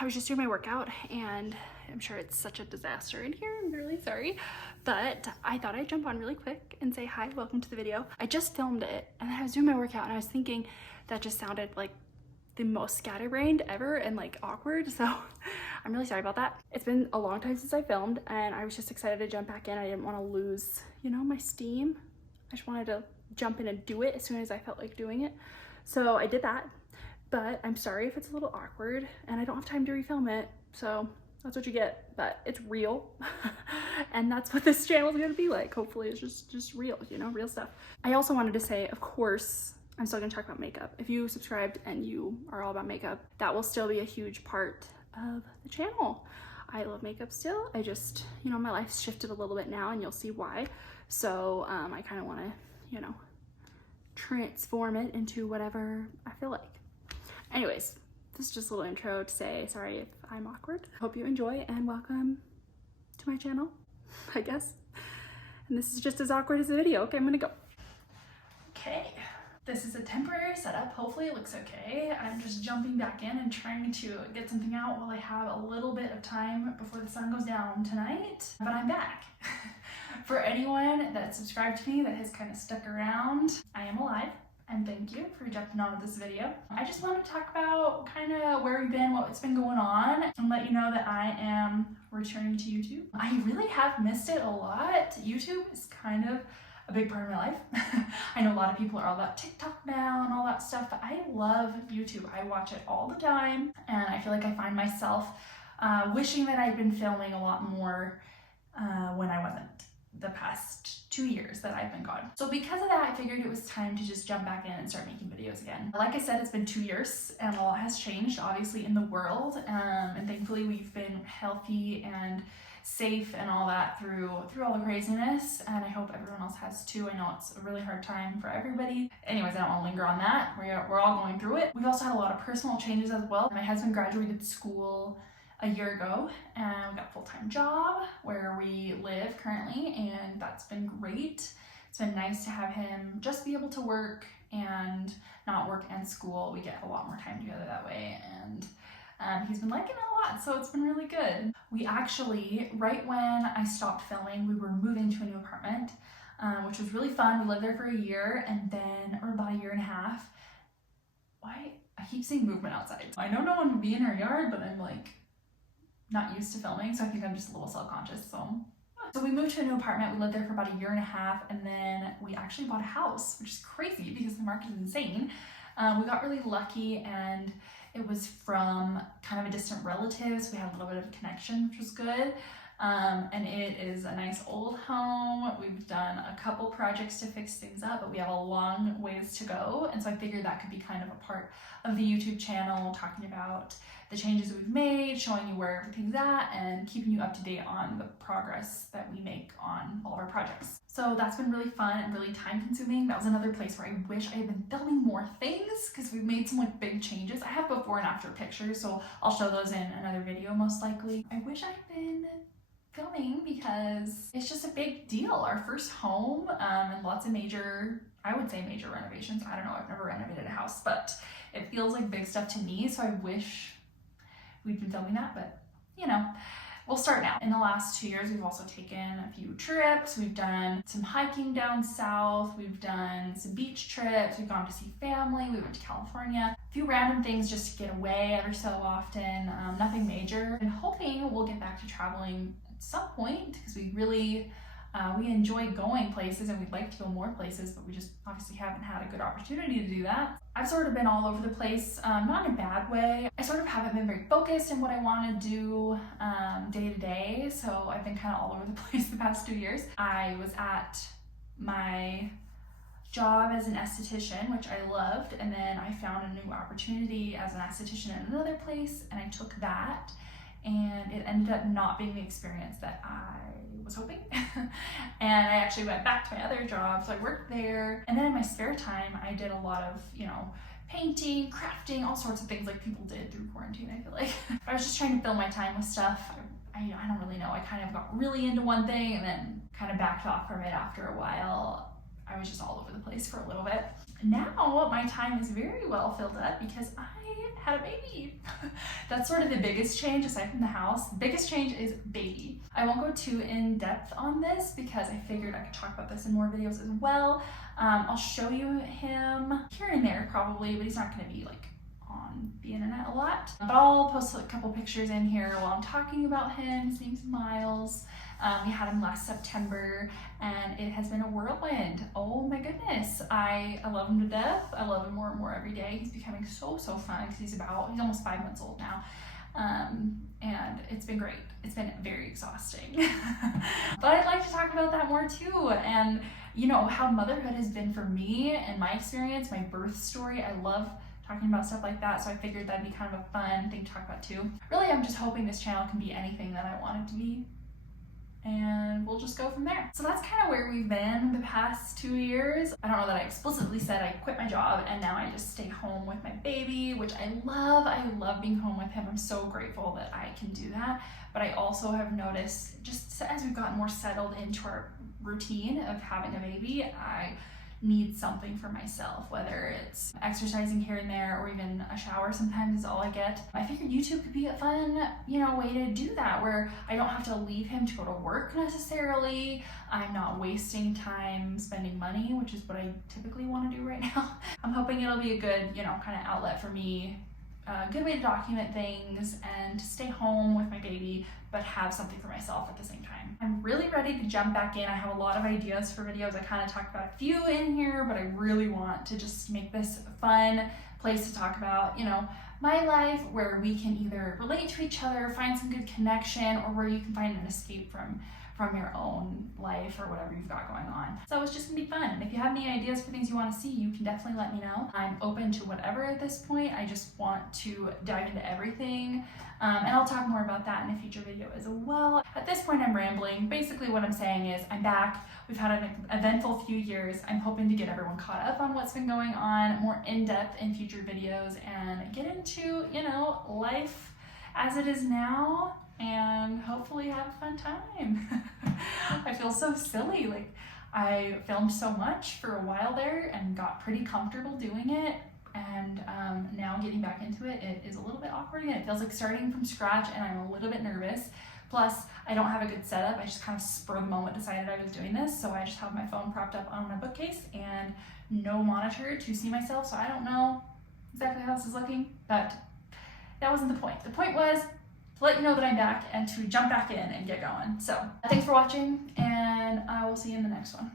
I was just doing my workout and I'm sure it's such a disaster in here. I'm really sorry, but I thought I'd jump on really quick and say hi, welcome to the video. I just filmed it and then I was doing my workout and I was thinking that just sounded like the most scatterbrained ever and like awkward, so I'm really sorry about that. It's been a long time since I filmed and I was just excited to jump back in. I didn't want to lose, you know, my steam. I just wanted to jump in and do it as soon as I felt like doing it. So I did that, but I'm sorry if it's a little awkward and I don't have time to refilm it, so that's what you get, but it's real. And that's what this channel is gonna be like. Hopefully it's just real, you know, real stuff. I also wanted to say, of course, I'm still gonna talk about makeup. If you subscribed and you are all about makeup, that will still be a huge part of the channel. I love makeup still. I just, you know, my life's shifted a little bit now and you'll see why. So I kind of want to, you know, transform it into whatever I feel like. Anyways, this is just a little intro to say sorry if I'm awkward. Hope you enjoy and welcome to my channel, I guess. And this is just as awkward as the video. Okay, I'm gonna go. Okay. This is a temporary setup. Hopefully it looks okay. I'm just jumping back in and trying to get something out while I have a little bit of time before the sun goes down tonight. But I'm back. For anyone that subscribed to me that has kind of stuck around, I am alive. And thank you for jumping onto this video. I just want to talk about kind of where we've been, what's been going on, and let you know that I am returning to YouTube. I really have missed it a lot. YouTube is kind of a big part of my life. I know a lot of people are all about TikTok now and all that stuff, but I love YouTube. I watch it all the time, and I feel like I find myself wishing that I'd been filming a lot more when I wasn't the past 2 years that I've been gone. So because of that, I figured it was time to just jump back in and start making videos again. Like I said, it's been 2 years and a lot has changed, obviously, in the world, and thankfully we've been healthy and safe and all that through all the craziness, and I hope everyone else has too. I know it's a really hard time for everybody. Anyways, I don't want to linger on that. We're all going through it. We've also had a lot of personal changes as well. My husband graduated school a year ago and we got a full-time job where we live currently, and that's been great. It's been nice to have him just be able to work and not work and school. We get a lot more time together that way, and he's been liking it a lot, so it's been really good. We actually, right when I stopped filming, we were moving to a new apartment, which was really fun. We lived there for a year and then, or about a year and a half. Why? I keep seeing movement outside. I know no one would be in our yard, but I'm like not used to filming, so I think I'm just a little self-conscious, So we moved to a new apartment. We lived there for about a year and a half, and then we actually bought a house, which is crazy because the market is insane. We got really lucky, and it was from kind of a distant relative, so we had a little bit of a connection, which was good. And it is a nice old home. We've done a couple projects to fix things up, but we have a long ways to go. And so I figured that could be kind of a part of the YouTube channel, talking about the changes that we've made, showing you where everything's at, and keeping you up to date on the progress that we make on all of our projects. So that's been really fun and really time consuming. That was another place where I wish I had been filming more things because we've made some like big changes. I have before and after pictures, so I'll show those in another video most likely. I wish I'd been filming because it's just a big deal. Our first home, and lots of major, I would say major renovations. I don't know, I've never renovated a house, but it feels like big stuff to me, so I wish we'd been filming that, but you know, we'll start now. In the last 2 years, we've also taken a few trips. We've done some hiking down south. We've done some beach trips. We've gone to see family. We went to California. A few random things just to get away every so often. Nothing major. And hoping we'll get back to traveling at some point because we really, we enjoy going places and we'd like to go more places, but we just obviously haven't had a good opportunity to do that. I've sort of been all over the place, not in a bad way. I sort of haven't been very focused in what I want to do day to day, so I've been kind of all over the place the past 2 years. I was at my job as an esthetician, which I loved, and then I found a new opportunity as an esthetician in another place, and I took that, and it ended up not being the experience that I was hoping. And I actually went back to my other job, so I worked there, and then in my spare time I did a lot of, you know, painting, crafting, all sorts of things like people did through quarantine, I feel like. I was just trying to fill my time with stuff. I don't really know, I kind of got really into one thing and then kind of backed off from it after a while. I was just all over the place for a little bit. now my time is very well filled up because I had a baby. That's sort of the biggest change aside from the house. The biggest change is baby. I won't go too in depth on this because I figured I could talk about this in more videos as well. I'll show you him here and there probably, but he's not going to be like on the internet a lot. But I'll post a couple pictures in here while I'm talking about him. His name's Miles. We had him last September and it has been a whirlwind. Oh my goodness. I love him to death. I love him more and more every day. He's becoming so fun because he's almost 5 months old now. And it's been great. It's been very exhausting. But I'd like to talk about that more too. And you know, how motherhood has been for me and my experience, my birth story. I love talking about stuff like that, so I figured that'd be kind of a fun thing to talk about too. Really, I'm just hoping this channel can be anything that I want it to be, and we'll just go from there. So that's kind of where we've been the past 2 years. I don't know that I explicitly said I quit my job and now I just stay home with my baby, which I love. I love being home with him. I'm so grateful that I can do that. But I also have noticed, just as we've gotten more settled into our routine of having a baby, I need something for myself, whether it's exercising here and there or even a shower sometimes is all I get. I figured YouTube could be a fun, way to do that, where I don't have to leave him to go to work necessarily. I'm not wasting time spending money, which is what I typically want to do right now. I'm hoping it'll be a good, kind of outlet for me, a good way to document things and to stay home with my baby, but have something for myself at the same time. I'm really ready to jump back in. I have a lot of ideas for videos. I kind of talked about a few in here, but I really want to just make this a fun place to talk about, my life, where we can either relate to each other, find some good connection, or where you can find an escape from your own life or whatever you've got going on. So it's just gonna be fun. And if you have any ideas for things you want to see, you can definitely let me know. I'm open to whatever at this point. I just want to dive into everything. And I'll talk more about that in a future video as well. At this point, I'm rambling. Basically what I'm saying is I'm back. We've had an eventful few years. I'm hoping to get everyone caught up on what's been going on, more in-depth in future videos, and get into, life as it is now, and hopefully have a fun time. I feel so silly. Like, I filmed so much for a while there and got pretty comfortable doing it, and now getting back into it, it is a little bit awkward again. It feels like starting from scratch, and I'm a little bit nervous. Plus, I don't have a good setup. I just kind of spur of the moment decided I was doing this, so I just have my phone propped up on my bookcase and no monitor to see myself, so I don't know exactly how this is looking, but that wasn't the point. The point was to let you know that I'm back and to jump back in and get going. So thanks for watching, and I will see you in the next one.